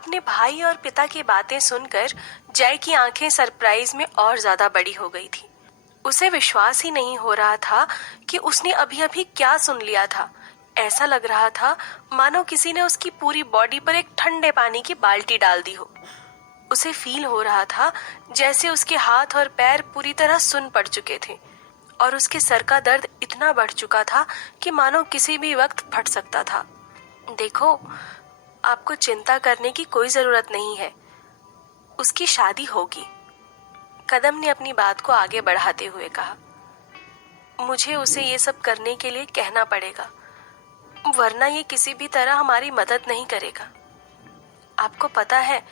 अपने भाई और पिता की बातें सुनकर जय की आंखें सरप्राइज में और ज्यादा बड़ी हो गई थी। उसे विश्वास ही नहीं हो रहा था कि उसने अभी अभी क्या सुन लिया था। ऐसा लग रहा था मानो किसी ने उसकी पूरी बॉडी पर एक ठंडे पानी की बाल्टी डाल दी हो। उसे फील हो रहा था जैसे उसके हाथ और पैर पूरी तरह सुन पड़ चुके थे और उसके सर का दर्द इतना बढ़ चुका था कि मानो किसी भी वक्त फट सकता था। देखो, आपको चिंता करने की कोई जरूरत नहीं है, उसकी शादी होगी। कदम ने अपनी बात को आगे बढ़ाते हुए कहा। मुझे उसे ये सब करने के लिए कहना पड़ेगा, वरना ये किसी भी तरह हमारी मदद नहीं करेगा। आपको पता है,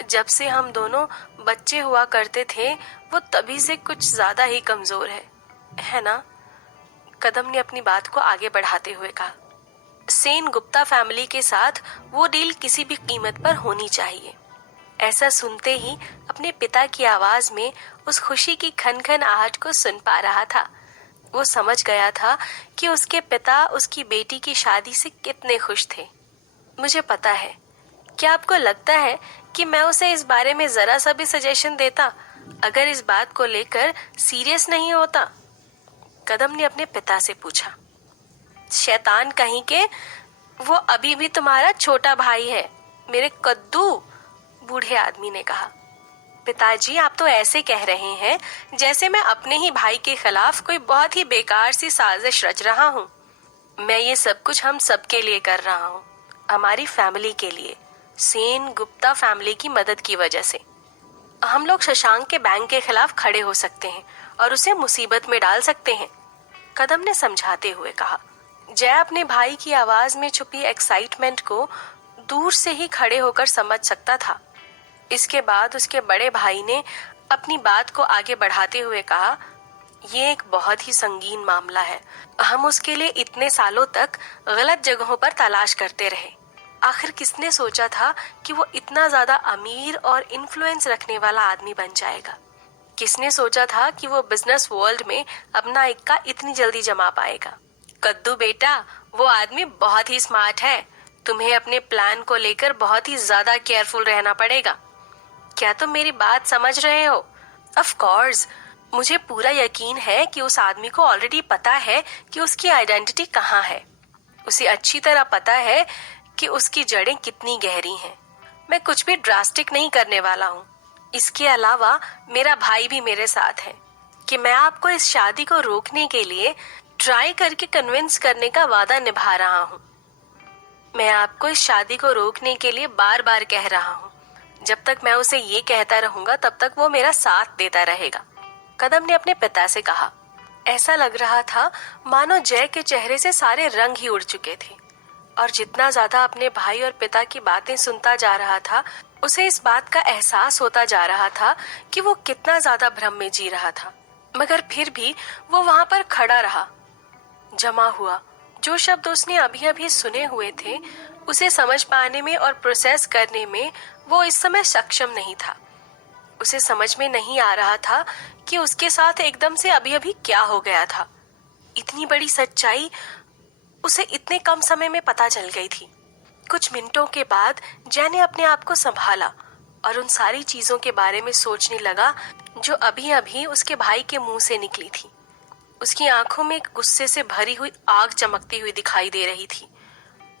जब से हम दोनों बच्चे हुआ करते थे वो तभी से कुछ ज्यादा ही कमजोर है ना? कदम ने अपनी बात को आगे बढ़ाते हुए कहा। सेन गुप्ता फैमिली के साथ वो डील किसी भी कीमत पर होनी चाहिए। ऐसा सुनते ही अपने पिता की आवाज में उस खुशी की खनखन आहट को सुन पा रहा था। वो समझ गया था कि उसके पिता उसकी बेटी की शादी से कितने खुश थे। मुझे पता है, क्या आपको लगता है कि मैं उसे इस बारे में जरा सा भी सजेशन देता अगर इस बात को लेकर सीरियस नहीं होता? कदम ने अपने पिता से पूछा। शैतान कहीं के, वो अभी भी तुम्हारा छोटा भाई है, मेरे कद्दू, बूढ़े आदमी ने कहा। पिताजी, आप तो ऐसे कह रहे हैं जैसे मैं अपने ही भाई के खिलाफ कोई बहुत ही बेकार सी साजिश रच रहा हूँ। मैं ये सब कुछ हम सब के लिए कर रहा हूँ, हमारी फैमिली के लिए, सेन गुप्ता फैमिली की मदद की वजह से। हम लोग शशांक के बैंक के खिलाफ खड़े हो सकते हैं और उसे मुसीबत में डाल सकते हैं, कदम ने समझाते हुए कहा। जय अपने भाई की आवाज में छुपी एक्साइटमेंट को दूर से ही खड़े होकर समझ सकता था। इसके बाद उसके बड़े भाई ने अपनी बात को आगे बढ़ाते हुए कहा, ये एक बहुत ही संगीन मामला है। हम उसके लिए इतने सालों तक गलत जगहों पर तलाश करते रहे। आखिर किसने सोचा था कि वो इतना ज्यादा अमीर और इन्फ्लुएंस रखने वाला आदमी बन जाएगा? किसने सोचा था कि वो बिजनेस वर्ल्ड में अपना इक्का इतनी जल्दी जमा पाएगा? कद्दू बेटा, वो आदमी बहुत ही स्मार्ट है। तुम्हें अपने प्लान को लेकर बहुत ही ज्यादा केयरफुल रहना पड़ेगा। क्या तुम मेरी बात समझ रहे हो? ऑफ कोर्स, मुझे पूरा यकीन है कि उस आदमी को ऑलरेडी पता है कि उसकी आइडेंटिटी कहाँ है। उसे अच्छी तरह पता है कि उसकी जड़ें कितनी गहरी हैं। मैं कुछ भी ड्रास्टिक नहीं करने वाला हूँ। इसके अलावा मेरा भाई भी मेरे साथ है कि मैं आपको इस शादी को रोकने के लिए ट्राई करके कन्विंस करने का वादा निभा रहा हूँ। मैं आपको इस शादी को रोकने के लिए बार बार कह रहा हूँ। जब तक मैं उसे ये कहता रहूंगा तब तक वो मेरा साथ देता रहेगा, कदम ने अपने पिता से कहा। ऐसा लग रहा था मानो जय के चेहरे से सारे रंग ही उड़ चुके थे और जितना ज्यादा अपने भाई और पिता की बातें सुनता जा रहा था उसे इस बात का एहसास होता जा रहा था कि वो कितना ज्यादा भ्रम में जी रहा था। मगर फिर भी वो वहां पर खड़ा रहा, जमा हुआ। जो शब्द उसने अभी अभी सुने हुए थे उसे समझ पाने में और प्रोसेस करने में वो इस समय सक्षम नहीं था। उसे समझ में नहीं आ रहा था कि उसके साथ एकदम से अभी अभी क्या हो गया था। इतनी बड़ी सच्चाई उसे इतने कम समय में पता चल गई थी। कुछ मिनटों के बाद जय ने अपने आप को संभाला और उन सारी चीजों के बारे में सोचने लगा जो अभी अभी उसके भाई के मुंह से निकली थी। उसकी आंखों में एक गुस्से से भरी हुई आग चमकती हुई दिखाई दे रही थी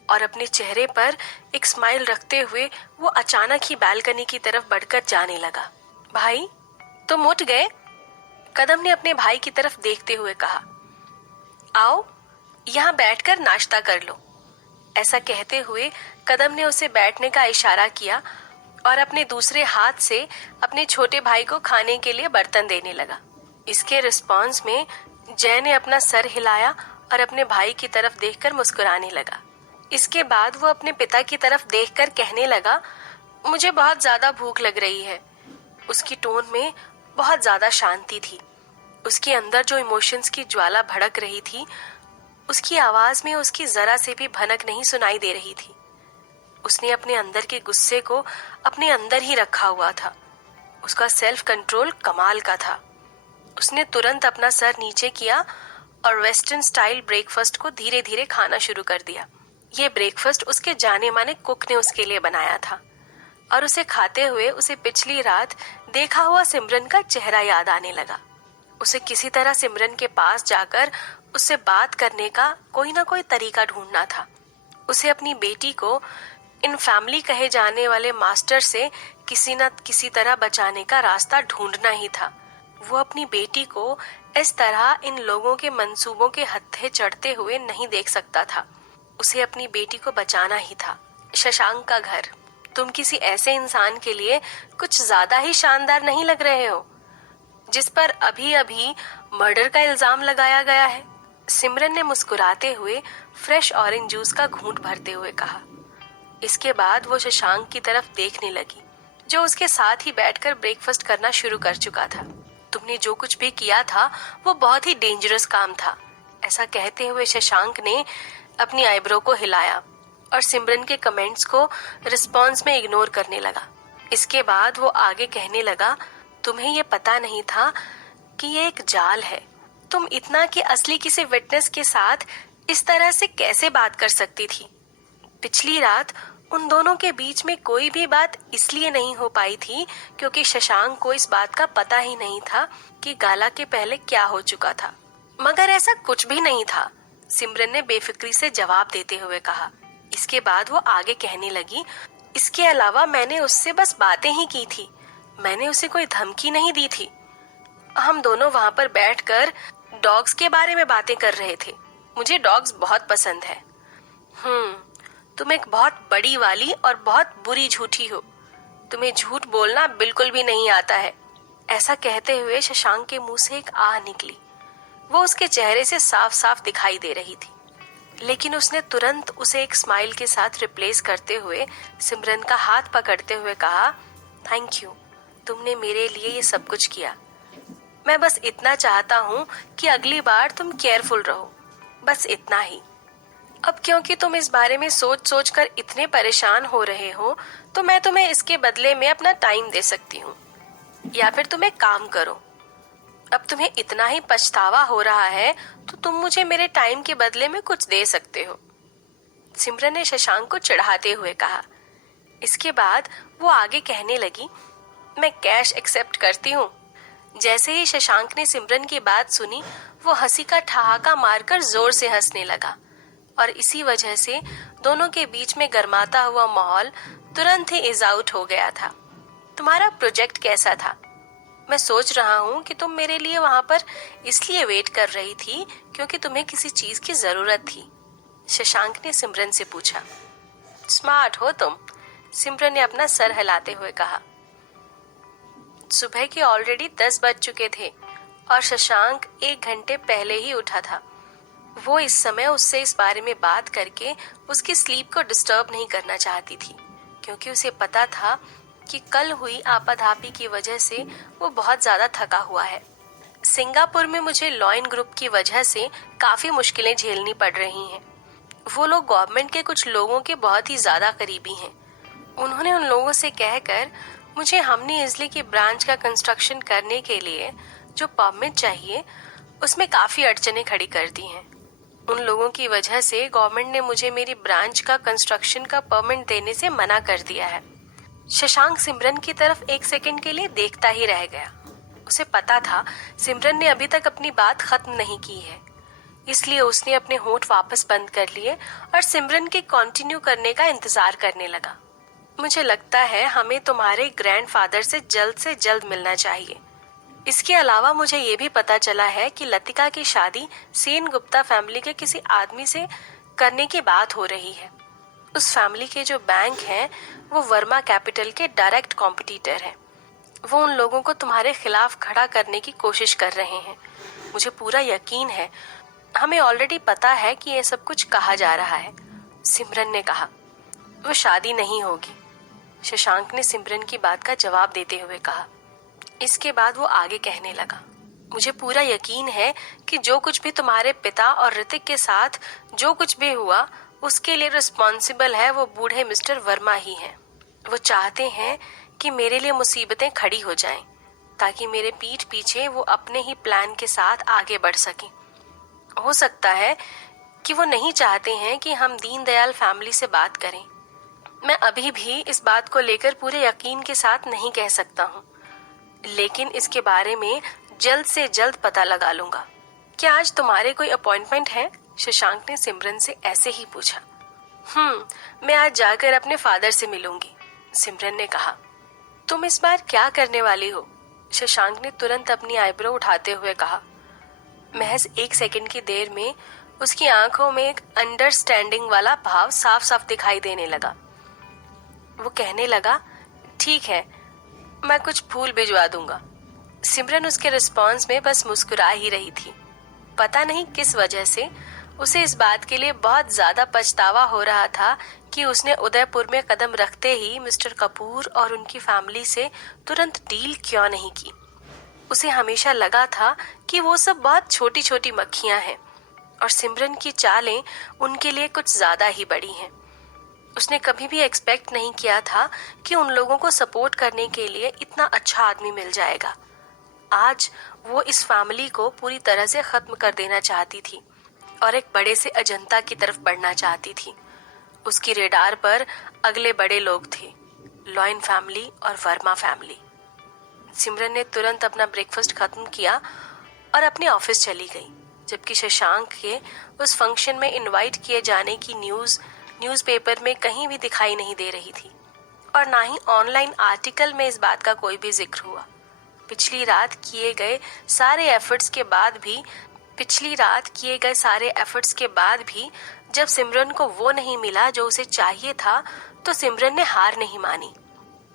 और अपने चेहरे पर एक स्माइल रखते हुए वो अचानक ही बालकनी की तरफ बढ़कर जाने लगा। भाई, तुम उठ गए? कदम ने अपने भाई की तरफ देखते हुए कहा। आओ, यहाँ बैठकर नाश्ता कर लो। ऐसा कहते हुए कदम ने उसे बैठने का इशारा किया और अपने दूसरे हाथ से अपने छोटे भाई को खाने के लिए बर्तन देने लगा। इसके रिस्पॉन्स में जय ने अपना सर हिलाया और अपने भाई की तरफ देखकर मुस्कुराने लगा। इसके बाद वो अपने पिता की तरफ देखकर कहने लगा, मुझे बहुत ज्यादा भूख लग रही है। उसकी टोन में बहुत ज्यादा शांति थी। उसके अंदर जो इमोशंस की ज्वाला भड़क रही थी उसकी आवाज में उसकी जरा से भी भनक नहीं सुनाई दे रही थी। उसने अपने अंदर के गुस्से को अपने अंदर ही रखा हुआ था। उसका सेल्फ कंट्रोल कमाल का था। उसने तुरंत अपना सर नीचे किया और वेस्टर्न स्टाइल ब्रेकफास्ट को धीरे धीरे खाना शुरू कर दिया। ये ब्रेकफास्ट उसके जाने माने कुक ने उसके लिए बनाया था। और उसे खाते हुए उसे पिछली रात देखा हुआ सिमरन का चेहरा याद आने लगा। उसे किसी तरह सिमरन के पास जाकर उससे बात करने का कोई ना कोई तरीका ढूंढना था। उसे अपनी बेटी को इन फैमिली कहे जाने वाले मास्टर से किसी न किसी तरह बचाने का रास्ता ढूंढना ही था। वो अपनी बेटी को इस तरह इन लोगों के मंसूबों के हत्थे चढ़ते हुए नहीं देख सकता था। उसे अपनी बेटी को बचाना ही था। शशांक का घर, तुम किसी ऐसे इंसान के लिए कुछ ज्यादा ही शानदार नहीं लग रहे हो जिस पर अभी अभी मर्डर का इल्जाम लगाया गया है। सिमरन ने मुस्कुराते हुए फ्रेश ऑरेंज जूस का घूंट भरते हुए कहा। इसके बाद वो शशांक की तरफ देखने लगी, जो उसके साथ ही बैठकर ब्रेकफास्ट करना शुरू कर चुका था। तुमने जो कुछ भी किया था वो बहुत ही डेंजरस काम था। ऐसा कहते हुए शशांक ने अपनी आईब्रो को हिलाया और सिमरन के कमेंट्स को रिस्पॉन्स में इग्नोर करने लगा। इसके बाद वो आगे कहने लगा, तुम्हें ये पता नहीं था कि ये एक जाल है। तुम इतना कि असली किसी विटनेस के साथ इस तरह से कैसे बात कर सकती थी। पिछली रात उन दोनों के बीच में कोई भी बात इसलिए नहीं हो पाई थी क्योंकि शशांक को इस बात का पता ही नहीं था कि गाला के पहले क्या हो चुका था। मगर ऐसा कुछ भी नहीं था, सिमरन ने बेफिक्री से जवाब देते हुए कहा। इसके बाद वो आगे कहने लगी, इसके अलावा मैंने उससे बस बातें ही की थी। मैंने उसे कोई धमकी नहीं दी थी। हम दोनों वहाँ पर बैठकर डॉग्स के बारे में बातें कर रहे थे। मुझे डॉग्स बहुत पसंद है। तुम एक बहुत बड़ी वाली और बहुत बुरी झूठी हो। तुम्हें झूठ बोलना बिल्कुल भी नहीं आता है। ऐसा कहते हुए शशांक के मुंह से एक आह निकली। वो उसके चेहरे से साफ साफ दिखाई दे रही थी, लेकिन उसने तुरंत उसे एक स्माइल के साथ रिप्लेस करते हुए सिमरन का हाथ पकड़ते हुए कहा, थैंक यू, तुमने मेरे लिए ये सब कुछ किया। मैं बस इतना चाहता हूँ कि अगली बार तुम केयरफुल रहो, बस इतना ही। अब क्योंकि तुम इस बारे में सोच सोच कर इतने परेशान हो रहे हो तो मैं तुम्हें इसके बदले में अपना टाइम दे सकती हूँ। या फिर तुम एक काम करो, अब तुम्हें इतना ही पछतावा हो रहा है तो तुम मुझे मेरे टाइम के बदले में कुछ दे सकते हो, सिमरन ने शशांक को चिढ़ाते हुए कहा। इसके बाद वो आगे कहने लगी, मैं कैश एक्सेप्ट करती हूँ। जैसे ही शशांक ने सिमरन की बात सुनी वो हंसी का ठहाका मारकर जोर से हंसने लगा और इसी वजह से दोनों के बीच में गर्माता हुआ माहौल तुरंत ही इज आउट हो गया था। तुम्हारा प्रोजेक्ट कैसा था? मैं सोच रहा हूँ कि तुम मेरे लिए वहाँ पर इसलिए वेट कर रही थी क्योंकि तुम्हें किसी चीज की जरूरत थी, शशांक ने सिमरन से पूछा। स्मार्ट हो तुम, सिमरन ने अपना सर हिलाते हुए कहा। सुबह के ऑलरेडी 10 बज चुके थे और शशांक 1 घंटे पहले ही उठा था। वो इस समय उससे इस बारे में बात करके उसकी स्लीप को डिस्टर्ब नहीं करना चाहती थी, क्योंकि उसे पता था कि कल हुई आपाधापी की वजह से वो बहुत ज्यादा थका हुआ है। सिंगापुर में मुझे लॉयन ग्रुप की वजह से काफी मुश्किलें झेलनी पड़ रही हैं। वो लोग गवर्नमेंट के कुछ लोगों के बहुत ही ज्यादा करीबी हैं। उन्होंने उन लोगों से कहकर मुझे हमने इजली की ब्रांच का कंस्ट्रक्शन करने के लिए जो परमिट चाहिए उसमें काफी अड़चनें खड़ी कर दी हैं। उन लोगों की वजह से गवर्नमेंट ने मुझे मेरी ब्रांच का कंस्ट्रक्शन का परमिट देने से मना कर दिया है। शशांक सिमरन की तरफ 1 सेकंड के लिए देखता ही रह गया। उसे पता था सिमरन ने अभी तक अपनी बात खत्म नहीं की है, इसलिए उसने अपने होंठ वापस बंद कर लिए और सिमरन के कंटिन्यू करने का इंतजार करने लगा। मुझे लगता है हमें तुम्हारे ग्रैंडफादर से जल्द मिलना चाहिए। इसके अलावा मुझे ये भी पता चला है कि लतिका की शादी सेन गुप्ता फैमिली के किसी आदमी से करने की बात हो रही है। उस फैमिली के जो बैंक हैं वो वर्मा कैपिटल के डायरेक्ट कॉम्पिटिटर हैं। वो उन लोगों को तुम्हारे खिलाफ खड़ा करने की कोशिश कर रहे हैं। मुझे पूरा यकीन है, हमें ऑलरेडी पता है कि ये सब कुछ कहा जा रहा है, सिमरन ने कहा। वो शादी नहीं होगी, शशांक ने सिमरन की बात का जवाब देते हुए कहा। इसके बाद वो आगे कहने लगा, मुझे पूरा यकीन है कि जो कुछ भी तुम्हारे पिता और ऋतिक के साथ जो कुछ भी हुआ उसके लिए रिस्पॉन्सिबल है वो बूढ़े मिस्टर वर्मा ही हैं। वो चाहते हैं कि मेरे लिए मुसीबतें खड़ी हो जाएं, ताकि मेरे पीठ पीछे वो अपने ही प्लान के साथ आगे बढ़ सकें। हो सकता है कि वो नहीं चाहते हैं कि हम दीनदयाल फैमिली से बात करें। मैं अभी भी इस बात को लेकर पूरे यकीन के साथ नहीं कह सकता हूँ, लेकिन इसके बारे में जल्द से जल्द पता लगा लूंगा। क्या आज तुम्हारे कोई अपॉइंटमेंट है? शशांक ने सिमरन से ऐसे ही पूछा। मैं आज जाकर अपने फादर से मिलूंगी, सिमरन ने कहा। तुम इस बार क्या करने वाली हो? शशांक ने तुरंत अपनी आईब्रो उठाते हुए कहा। महज 1 सेकंड की देर में उसकी आंखों में एक अंडरस्टैंडिंग वाला भाव साफ साफ दिखाई देने लगा। वो कहने लगा, ठीक है, मैं कुछ फूल भिजवा दूंगा। सिमरन उसके रिस्पॉन्स में बस मुस्कुरा ही रही थी। पता नहीं किस वजह से उसे इस बात के लिए बहुत ज्यादा पछतावा हो रहा था कि उसने उदयपुर में कदम रखते ही मिस्टर कपूर और उनकी फैमिली से तुरंत डील क्यों नहीं की। उसे हमेशा लगा था कि वो सब बहुत छोटी छोटी मक्खियां हैं और सिमरन की चालें उनके लिए कुछ ज्यादा ही बड़ी हैं। उसने कभी भी एक्सपेक्ट नहीं किया था कि उन लोगों को सपोर्ट करने के लिए इतना अच्छा आदमी मिल जाएगा। आज वो इस फैमिली को पूरी तरह से खत्म कर देना चाहती थी और एक बड़े से अजंता की तरफ बढ़ना चाहती थी। उसकी रेडार पर अगले बड़े लोग थे, लॉयन फैमिली और वर्मा फैमिली। सिमरन ने तुरंत अपना ब्रेकफास्ट खत्म किया और अपने ऑफिस चली गई, जबकि शशांक के उस फंक्शन में इनवाइट किए जाने की न्यूज़पेपर में कहीं भी दिखाई नहीं दे रही थी और ना ही ऑनलाइन आर्टिकल में इस बात का कोई भी जिक्र हुआ। पिछली रात किए गए सारे एफर्ट्स के बाद भी जब सिमरन को वो नहीं मिला जो उसे चाहिए था, तो सिमरन ने हार नहीं मानी।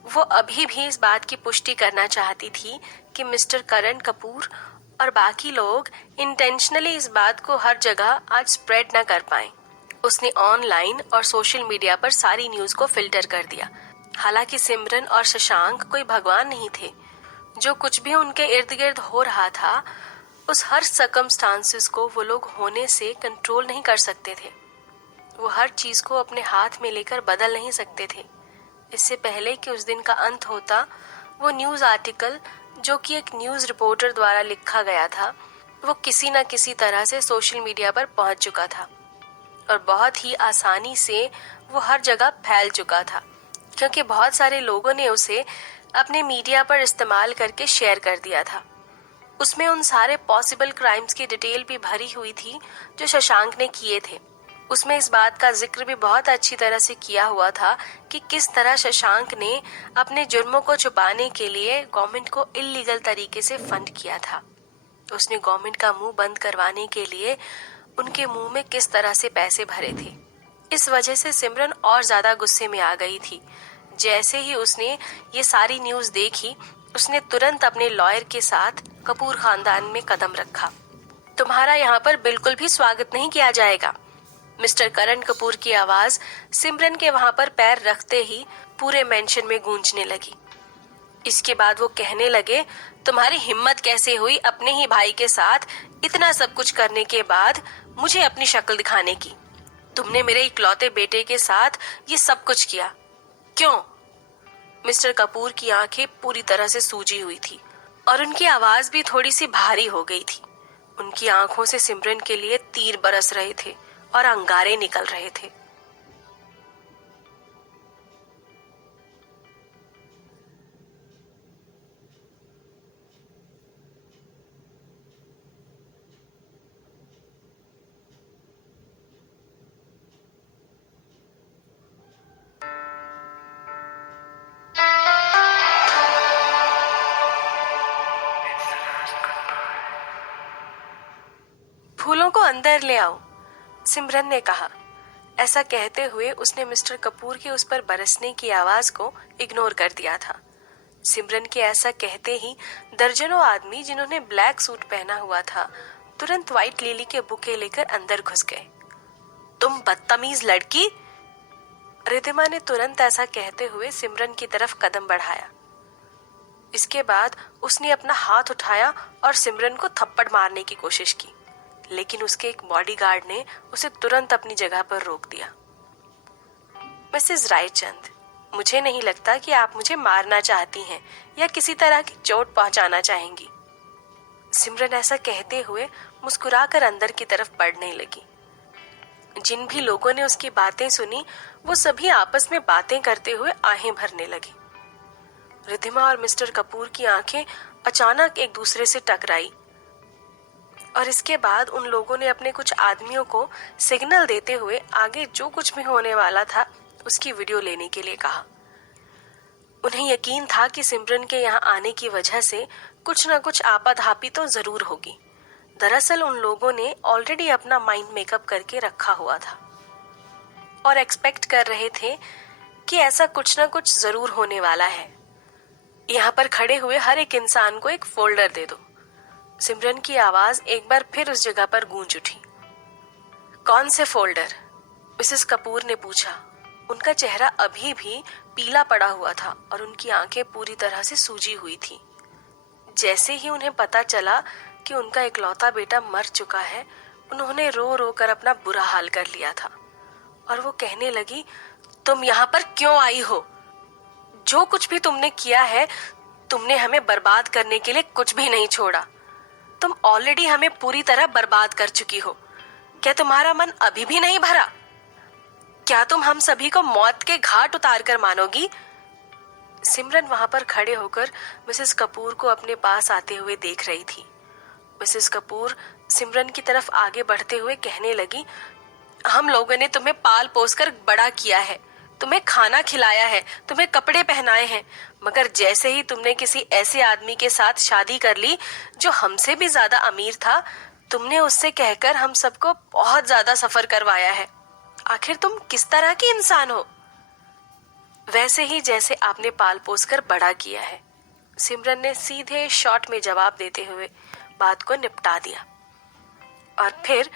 वो अभी भी इस बात की पुष्टि करना चाहती थी कि मिस्टर करण कपूर और बाकी लोग इंटेंशनली इस बात को हर जगह आज स्प्रेड न कर पाए। उसने ऑनलाइन और सोशल मीडिया पर सारी न्यूज को फिल्टर कर दिया। हालांकि सिमरन और शशांक कोई भगवान नहीं थे। जो कुछ भी उनके इर्द गिर्द हो रहा था, उस हर सर्कमस्टांसेस को वो लोग होने से कंट्रोल नहीं कर सकते थे। वो हर चीज को अपने हाथ में लेकर बदल नहीं सकते थे। इससे पहले कि उस दिन का अंत होता, वो न्यूज आर्टिकल जो कि एक न्यूज रिपोर्टर द्वारा लिखा गया था, वो किसी न किसी तरह से सोशल मीडिया पर पहुंच चुका था और बहुत ही आसानी से वो हर जगह फैल चुका था, क्योंकि बहुत सारे लोगों ने उसे अपने मीडिया पर इस्तेमाल करके शेयर कर दिया था। उसमें उन सारे पॉसिबल क्राइम्स की डिटेल भी भरी हुई थी जो शशांक ने किए थे। उसमें इस बात का जिक्र भी बहुत अच्छी तरह से किया हुआ था कि किस तरह शशांक ने अपने जुर्मों को छुपाने के लिए गवर्नमेंट को इल्लीगल तरीके से फंड किया था। उसने गवर्नमेंट का मुंह बंद करवाने के लिए उनके मुंह में किस तरह से पैसे भरे थे। इस वजह से सिमरन और ज्यादा गुस्से में आ गई थी। जैसे ही उसने ये सारी न्यूज देखी, उसने तुरंत अपने लॉयर के साथ कपूर खानदान में कदम रखा। तुम्हारा यहाँ पर बिल्कुल भी स्वागत नहीं किया जाएगा। मिस्टर करण कपूर की आवाज सिमरन के वहां पर पैर रखते ही पूरे मेंशन में गूंजने लगी। इसके बाद वो कहने लगे, तुम्हारी हिम्मत कैसे हुई अपने ही भाई के साथ इतना सब कुछ करने के बाद मुझे अपनी शक्ल दिखाने की? तुमने मेरे इकलौते बेटे के साथ ये सब कुछ किया, क्यों? मिस्टर कपूर की आंखें पूरी तरह से सूजी हुई थी और उनकी आवाज भी थोड़ी सी भारी हो गई थी। उनकी आंखों से सिमरन के लिए तीर बरस रहे थे और अंगारे निकल रहे थे। फूलों को अंदर ले आओ, सिमरन ने कहा। ऐसा कहते हुए उसने मिस्टर कपूर की उस पर बरसने की आवाज को इग्नोर कर दिया था। सिमरन के ऐसा कहते ही दर्जनों आदमी जिन्होंने ब्लैक सूट पहना हुआ था, तुरंत व्हाइट लिली के बुके लेकर अंदर घुस गए। तुम बदतमीज लड़की! रिद्धिमा ने तुरंत ऐसा कहते हुए सिमरन की तरफ कदम बढ़ाया। इसके बाद उसने अपना हाथ उठाया और सिमरन को थप्पड़ मारने की कोशिश की, लेकिन उसके एक बॉडीगार्ड ने उसे तुरंत अपनी जगह पर रोक दिया। मिसेस रायचंद, मुझे नहीं लगता कि आप मुझे मारना चाहती हैं या किसी तरह की चोट पहुंचाना चाहेंगी। सिमरन ऐसा कहते हुए मुस्कुराकर अंदर की तरफ बढ़ने लगी। जिन भी लोगों ने उसकी बातें सुनी वो सभी आपस में बातें करते हुए आहें भरने लगे। रिद्धिमा और मिस्टर कपूर की आंखें अचानक एक दूसरे से टकराई और इसके बाद उन लोगों ने अपने कुछ आदमियों को सिग्नल देते हुए आगे जो कुछ भी होने वाला था उसकी वीडियो लेने के लिए कहा। उन्हें यकीन था कि सिमरन के यहाँ आने की वजह से कुछ न कुछ आपाधापी तो जरूर होगी। दरअसल उन लोगों ने ऑलरेडी अपना माइंड मेकअप करके रखा हुआ था और एक्सपेक्ट कर रहे थे कि ऐसा कुछ न कुछ जरूर होने वाला है। यहाँ पर खड़े हुए हर एक इंसान को एक फोल्डर दे दो। सिमरन की आवाज एक बार फिर उस जगह पर गूंज उठी। कौन से फोल्डर? मिसेस कपूर ने पूछा। उनका चेहरा अभी भी पीला पड़ा हुआ था और उनकी आंखें पूरी तरह से सूजी हुई थी। जैसे ही उन्हें पता चला कि उनका इकलौता बेटा मर चुका है, उन्होंने रो रो कर अपना बुरा हाल कर लिया था और वो कहने लगी, तुम यहाँ पर क्यों आई हो? जो कुछ भी तुमने किया है, तुमने हमें बर्बाद करने के लिए कुछ भी नहीं छोड़ा। तुम ऑलरेडी हमें पूरी तरह बर्बाद कर चुकी हो। क्या तुम्हारा मन अभी भी नहीं भरा? क्या तुम हम सभी को मौत के घाट उतार कर मानोगी? सिमरन वहां पर खड़े होकर मिसेस कपूर को अपने पास आते हुए देख रही थी। मिसेस कपूर सिमरन की तरफ आगे बढ़ते हुए कहने लगी, हम लोगों ने तुम्हें पाल पोस कर बड़ा किया है, तुम्हें खाना खिलाया है, तुम्हें कपड़े पहनाए हैं, मगर जैसे ही तुमने किसी ऐसे आदमी के साथ शादी कर ली जो हमसे भी ज्यादा अमीर था, तुमने उससे कहकर हम सबको बहुत ज्यादा सफर करवाया है। आखिर तुम किस तरह की इंसान हो? वैसे ही जैसे आपने पाल पोस कर बड़ा किया है, सिमरन ने सीधे शॉर्ट में जवाब देते हुए बात को निपटा दिया और फिर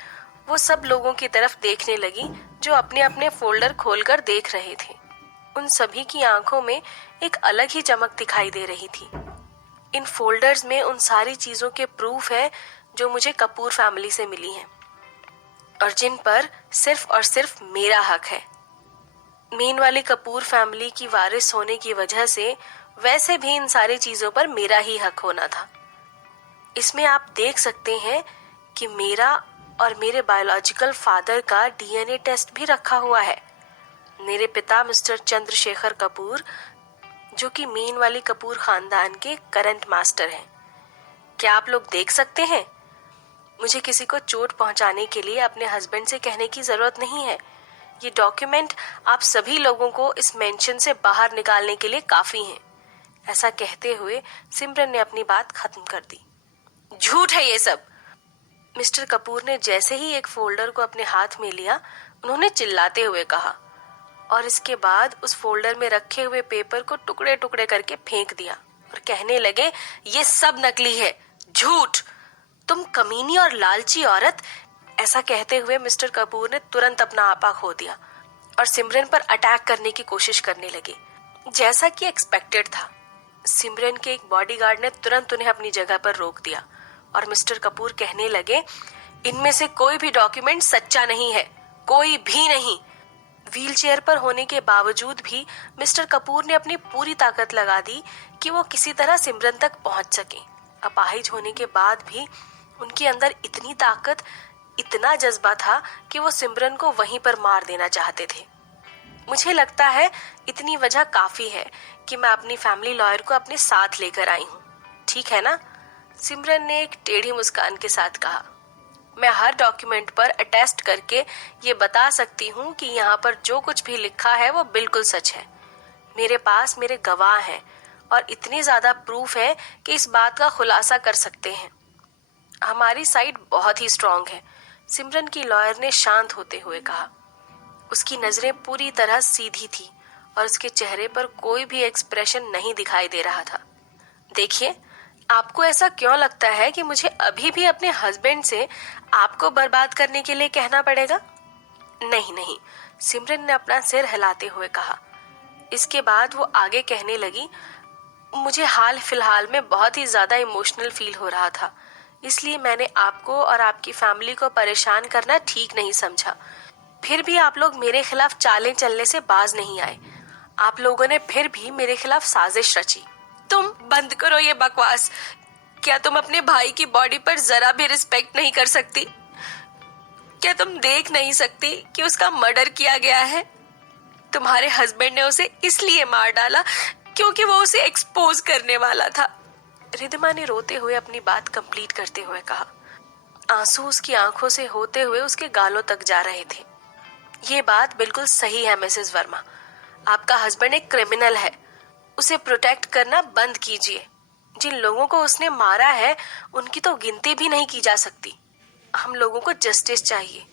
वो सब लोगों की तरफ देखने लगी जो अपने अपने फोल्डर खोलकर देख रहे थे। उन सभी की आंखों में एक अलग ही चमक दिखाई दे रही थी। इन फोल्डर्स में उन सारी चीजों के प्रूफ है जो मुझे कपूर फैमिली से मिली हैं और जिन पर सिर्फ और सिर्फ मेरा हक है। मेन वाली कपूर फैमिली की वारिस होने की वजह से वैसे भी इन सारी चीजों पर मेरा ही हक होना था। इसमें आप देख सकते हैं कि मेरा और मेरे बायोलॉजिकल फादर का डीएनए टेस्ट भी रखा हुआ है। मेरे पिता मिस्टर चंद्रशेखर कपूर, जो कि मेन वाली कपूर खानदान के करंट मास्टर हैं। क्या आप लोग देख सकते हैं? मुझे किसी को चोट पहुंचाने के लिए अपने हस्बैंड से कहने की जरूरत नहीं है। ये डॉक्यूमेंट आप सभी लोगों को इस मेंशन से बाहर निकालने के लिए काफी हैं। ऐसा कहते हुए सिमरन ने अपनी बात खत्म कर दी। झूठ है ये सब। मिस्टर कपूर ने जैसे ही एक फोल्डर को अपने हाथ में लिया, उन्होंने चिल्लाते हुए कहा और इसके बाद उस फोल्डर में रखे हुए पेपर को टुकड़े टुकड़े करके फेंक दिया और कहने लगे, ये सब नकली है, झूठ, तुम कमीनी और लालची औरत। ऐसा कहते हुए मिस्टर कपूर ने तुरंत अपना आपा खो दिया और सिमरन पर अटैक करने की कोशिश करने लगे। जैसा कि एक्सपेक्टेड था, सिमरन के एक बॉडीगार्ड ने तुरंत उन्हें अपनी जगह पर रोक दिया और मिस्टर कपूर कहने लगे, इनमें से कोई भी डॉक्यूमेंट सच्चा नहीं है, कोई भी नहीं। व्हीलचेयर पर होने के बावजूद भी मिस्टर कपूर ने अपनी पूरी ताकत लगा दी कि वो किसी तरह सिमरन तक पहुंच सके। अपाहिज होने के बाद भी उनके अंदर इतनी ताकत, इतना जज्बा था कि वो सिमरन को वहीं पर मार देना चाहते थे। मुझे लगता है इतनी वजह काफी है कि मैं अपनी फैमिली लॉयर को अपने साथ लेकर आई हूँ, ठीक है ना? सिमरन ने एक टेढ़ी मुस्कान के साथ कहा, मैं हर डॉक्यूमेंट पर अटेस्ट करके ये बता सकती हूँ कि यहाँ पर जो कुछ भी लिखा है वो बिल्कुल सच है। मेरे पास मेरे गवाह हैं और इतनी ज्यादा प्रूफ है कि इस बात का खुलासा कर सकते हैं। हमारी साइड बहुत ही स्ट्रांग है, सिमरन की लॉयर ने शांत होते हुए कहा। उसकी नजरें पूरी तरह सीधी थी और उसके चेहरे पर कोई भी एक्सप्रेशन नहीं दिखाई दे रहा था। देखिए, आपको ऐसा क्यों लगता है कि मुझे अभी भी अपने हस्बैंड से आपको बर्बाद करने के लिए कहना पड़ेगा? नहीं नहीं, सिमरन ने अपना सिर हिलाते हुए कहा। इसके बाद वो आगे कहने लगी, मुझे हाल फिलहाल में बहुत ही ज्यादा इमोशनल फील हो रहा था, इसलिए मैंने आपको और आपकी फैमिली को परेशान करना ठीक नहीं समझा। फिर भी आप लोग मेरे खिलाफ चालें चलने से बाज नहीं आए। आप लोगों ने फिर भी मेरे खिलाफ साजिश रची। तुम बंद करो ये बकवास। क्या तुम अपने भाई की बॉडी पर जरा भी रिस्पेक्ट नहीं कर सकती? क्या तुम देख नहीं सकती कि उसका मर्डर किया गया है? तुम्हारे हस्बैंड ने उसे इसलिए मार डाला क्योंकि वो उसे एक्सपोज करने वाला था। रिद्धिमा ने रोते हुए अपनी बात कंप्लीट करते हुए कहा। आंसू उसकी आंखों से होते हुए उसके गालों तक जा रहे थे। ये बात बिल्कुल सही है मिसेस वर्मा। आपका हस्बैंड एक क्रिमिनल है। उसे प्रोटेक्ट करना बंद कीजिए। जिन लोगों को उसने मारा है उनकी तो गिनती भी नहीं की जा सकती। हम लोगों को जस्टिस चाहिए।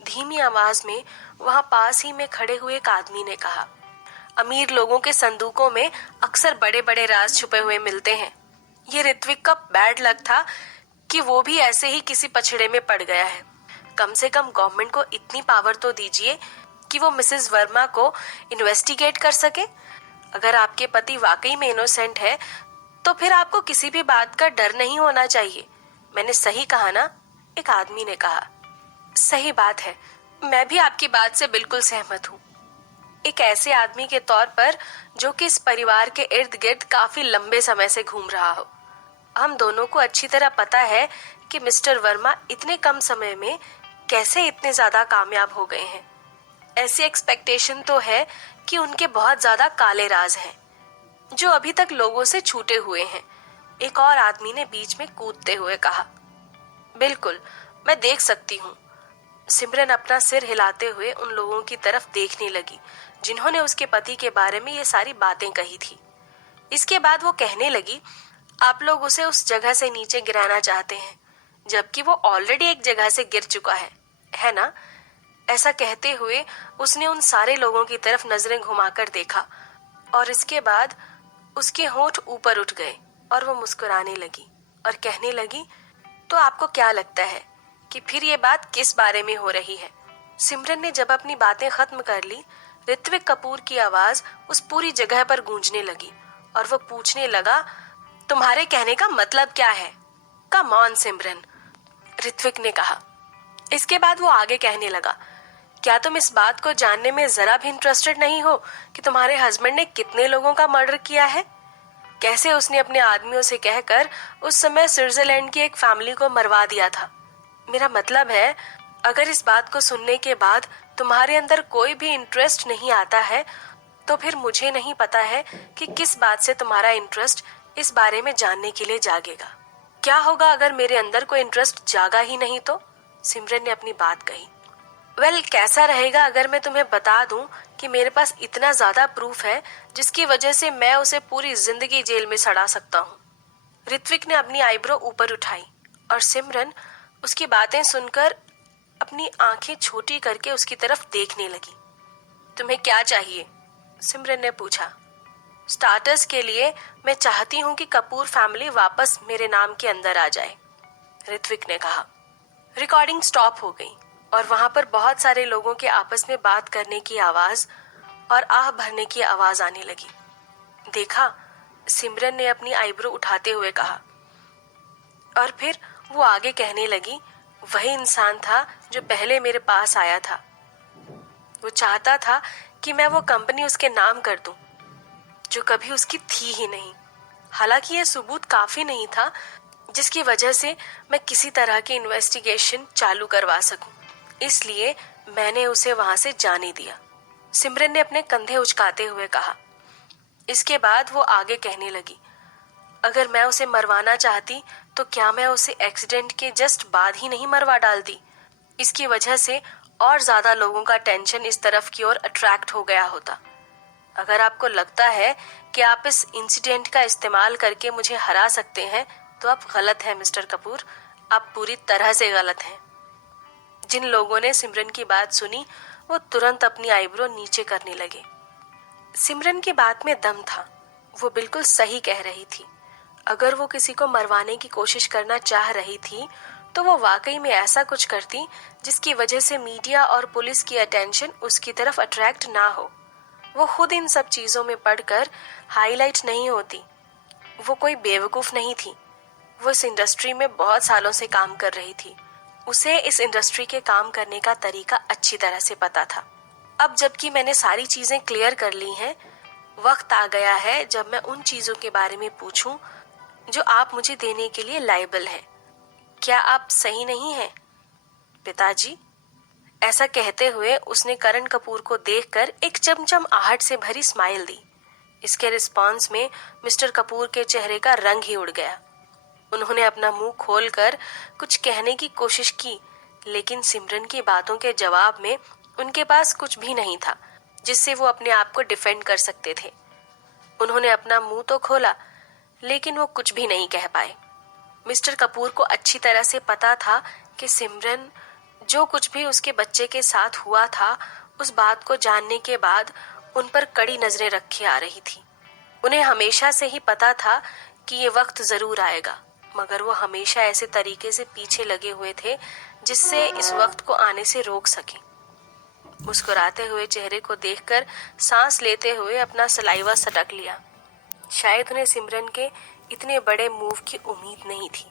धीमी आवाज में वहां पास ही में खड़े हुए एक आदमी ने कहा। अमीर लोगों के संदूकों में अक्सर बड़े बड़े राज छुपे हुए मिलते हैं। ये ऋत्विक का बैड लक था कि वो भी ऐसे ही किसी पछड़े में पड़ गया है। कम से कम गवर्नमेंट को इतनी पावर तो दीजिए कि वो मिसेस वर्मा को इन्वेस्टिगेट कर सके। अगर आपके पति वाकई में इनोसेंट है तो फिर आपको किसी भी बात का डर नहीं होना चाहिए। मैंने सही कहा ना? एक आदमी ने कहा। सही बात है, मैं भी आपकी बात से बिल्कुल सहमत हूँ। एक ऐसे आदमी के तौर पर जो कि इस परिवार के इर्द गिर्द काफी लंबे समय से घूम रहा हो। हम दोनों को अच्छी तरह पता है कि मिस्टर वर्मा इतने कम समय में कैसे इतने ज्यादा कामयाब हो गए हैं। ऐसी एक्सपेक्टेशन तो है कि उनके बहुत ज्यादा काले राज हैं जो अभी तक लोगों से छूटे हुए हैं। एक और आदमी ने बीच में कूदते हुए कहा। बिल्कुल, मैं देख सकती हूँ। सिमरन अपना सिर हिलाते हुए उन लोगों की तरफ देखने लगी जिन्होंने उसके पति के बारे में ये सारी बातें कही थी। इसके बाद वो कहने लगी, आप लोग उसे उस जगह से नीचे गिराना चाहते हैं जबकि वो ऑलरेडी एक जगह से गिर चुका है ना? ऐसा कहते हुए उसने उन सारे लोगों की तरफ नजरें घुमाकर देखा और इसके बाद उसके होंठ ऊपर उठ गए और वो मुस्कुराने लगी और कहने लगी, तो आपको क्या लगता है कि फिर ये बात किस बारे में हो रही है? सिमरन ने जब अपनी बातें खत्म कर ली, ऋत्विक कपूर की आवाज उस पूरी जगह पर गूंजने लगी और वो पूछने लगा, तुम्हारे कहने का मतलब क्या है? कम ऑन सिमरन, ऋत्विक ने कहा। इसके बाद वो आगे कहने लगा, क्या तुम इस बात को जानने में जरा भी इंटरेस्टेड नहीं हो कि तुम्हारे हस्बैंड ने कितने लोगों का मर्डर किया है? कैसे उसने अपने आदमियों से कहकर उस समय स्विट्जरलैंड की एक फैमिली को मरवा दिया था? मेरा मतलब है, अगर इस बात को सुनने के बाद तुम्हारे अंदर कोई भी इंटरेस्ट नहीं आता है तो फिर मुझे नहीं पता है कि किस बात से तुम्हारा इंटरेस्ट इस बारे में जानने के लिए जागेगा। क्या होगा अगर मेरे अंदर कोई इंटरेस्ट जागा ही नहीं तो? सिमरन ने अपनी बात कही। कैसा रहेगा अगर मैं तुम्हें बता दूं कि मेरे पास इतना ज्यादा प्रूफ है जिसकी वजह से मैं उसे पूरी जिंदगी जेल में सड़ा सकता हूँ। ऋत्विक ने अपनी आईब्रो ऊपर उठाई और सिमरन उसकी बातें सुनकर अपनी आंखें छोटी करके उसकी तरफ देखने लगी। तुम्हें क्या चाहिए? सिमरन ने पूछा। स्टार्टर्स के लिए मैं चाहती हूँ कि कपूर फैमिली वापस मेरे नाम के अंदर आ जाए, ऋत्विक ने कहा। रिकॉर्डिंग स्टॉप हो गई और वहां पर बहुत सारे लोगों के आपस में बात करने की आवाज और आह भरने की आवाज आने लगी। देखा, सिमरन ने अपनी आईब्रो उठाते हुए कहा। और फिर वो आगे कहने लगी, वही इंसान था जो पहले मेरे पास आया था। वो चाहता था कि मैं वो कंपनी उसके नाम कर दूं जो कभी उसकी थी ही नहीं। हालांकि ये सबूत काफी नहीं था जिसकी वजह से मैं किसी तरह की इन्वेस्टिगेशन चालू करवा सकूं। इसलिए मैंने उसे वहां से जाने दिया, सिमरन ने अपने कंधे उचकाते हुए कहा। इसके बाद वो आगे कहने लगी, अगर मैं उसे मरवाना चाहती तो क्या मैं उसे एक्सीडेंट के जस्ट बाद ही नहीं मरवा डालती? इसकी वजह से और ज्यादा लोगों का टेंशन इस तरफ की ओर अट्रैक्ट हो गया होता। अगर आपको लगता है कि आप इस इंसिडेंट का इस्तेमाल करके मुझे हरा सकते हैं तो आप गलत हैं मिस्टर कपूर, आप पूरी तरह से गलत हैं। जिन लोगों ने सिमरन की बात सुनी वो तुरंत अपनी आईब्रो नीचे करने लगे। सिमरन की बात में दम था, वो बिल्कुल सही कह रही थी। अगर वो किसी को मरवाने की कोशिश करना चाह रही थी तो वो वाकई में ऐसा कुछ करती जिसकी वजह से मीडिया और पुलिस की अटेंशन उसकी तरफ अट्रैक्ट ना हो। वो खुद इन सब चीजों में पढ़कर हाईलाइट नहीं होती। वो कोई बेवकूफ नहीं थी। वो इस इंडस्ट्री में बहुत सालों से काम कर रही थी। उसे इस इंडस्ट्री के काम करने का तरीका अच्छी तरह से पता था। अब जबकि मैंने सारी चीजें क्लियर कर ली हैं, वक्त आ गया है जब मैं उन चीजों के बारे में पूछूं जो आप मुझे देने के लिए लायबल हैं। क्या आप सही नहीं हैं? पिताजी, ऐसा कहते हुए उसने करण कपूर को देखकर एक चमचम आहट से भरी स्माइल दी। इसके रिस्पॉन्स में मिस्टर कपूर के चेहरे का रंग ही उड़ गया। उन्होंने अपना मुंह खोलकर कुछ कहने की कोशिश की, लेकिन सिमरन की बातों के जवाब में उनके पास कुछ भी नहीं था जिससे वो अपने आप को डिफेंड कर सकते थे। उन्होंने अपना मुंह तो खोला, लेकिन वो कुछ भी नहीं कह पाए। मिस्टर कपूर को अच्छी तरह से पता था कि सिमरन जो कुछ भी उसके बच्चे के साथ हुआ था, उस बात को जानने के बाद उन पर कड़ी नजरें रखे आ रही थी। उन्हें हमेशा से ही पता था कि ये वक्त जरूर आएगा, मगर वो हमेशा ऐसे तरीके से पीछे लगे हुए थे जिससे इस वक्त को आने से रोक सकें। मुस्कुराते हुए चेहरे को देखकर सांस लेते हुए अपना सलाइवा सटक लिया। शायद उन्हें सिमरन के इतने बड़े मूव की उम्मीद नहीं थी।